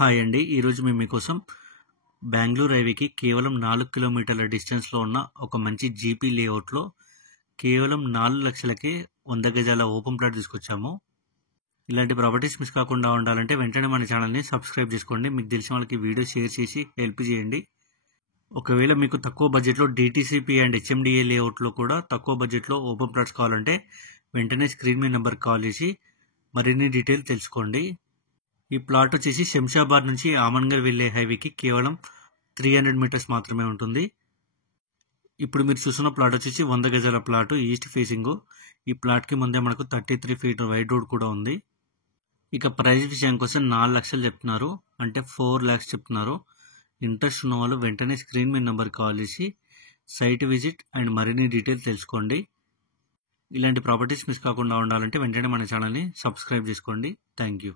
Hi అండి. ఈరోజు మేము మీకోసం బెంగుళూరు హైవేకి కేవలం 4 కిలోమీటర్ల డిస్టెన్స్‌లో ఉన్న ఒక మంచి జీపీ లేఅవుట్‌లో కేవలం 4 లక్షలకే 100 గజాల ఓపెన్ ప్లాట్ తీసుకొచ్చాము. ఇలాంటి ప్రాపర్టీస్ మిస్ కాకుండా ఉండాలంటే వెంటనే మన ఛానల్‌ని సబ్స్క్రైబ్ చేసుకోండి. మీకు తెలిసిన వాళ్ళకి వీడియో షేర్ చేసి హెల్ప్ చేయండి. ఒకవేళ మీకు తక్కువ బడ్జెట్‌లో డీటీసీపీ అండ్ హెచ్ఎండిఏ లేఅవుట్‌లో కూడా తక్కువ బడ్జెట్‌లో ఓపెన్ ప్లాట్స్ కావాలంటే వెంటనే స్క్రీన్ మీద నెంబర్‌కి కాల్ చేసి మరిన్ని డీటెయిల్ తెలుసుకోండి. ఈ ప్లాట్ వచ్చేసి శంషాబాద్ నుంచి ఆమన్గర్ వెళ్ళే హైవేకి కేవలం 300 మీటర్స్ మాత్రమే ఉంటుంది. ఇప్పుడు మీరు చూస్తున్న ప్లాట్ వచ్చేసి 100 గజాల ప్లాట్, ఈస్ట్ ఫేసింగ్. ఈ ప్లాట్కి ముందే మనకు 33 ఫీట్ వైడ్ రోడ్ కూడా ఉంది. ఇక ప్రైస్ విషయానికి వస్తే 4 లక్షలు చెప్తున్నారు, అంటే 4 lakhs చెప్తున్నారు. ఇంట్రెస్ట్ ఉన్న వాళ్ళు వెంటనే స్క్రీన్ మీద నెంబర్కి కాల్ చేసి సైట్ విజిట్ అండ్ మరిన్ని డీటెయిల్ తెలుసుకోండి. ఇలాంటి ప్రాపర్టీస్ మిస్ కాకుండా ఉండాలంటే వెంటనే మన ఛానల్ని సబ్స్క్రైబ్ చేసుకోండి. Thank you.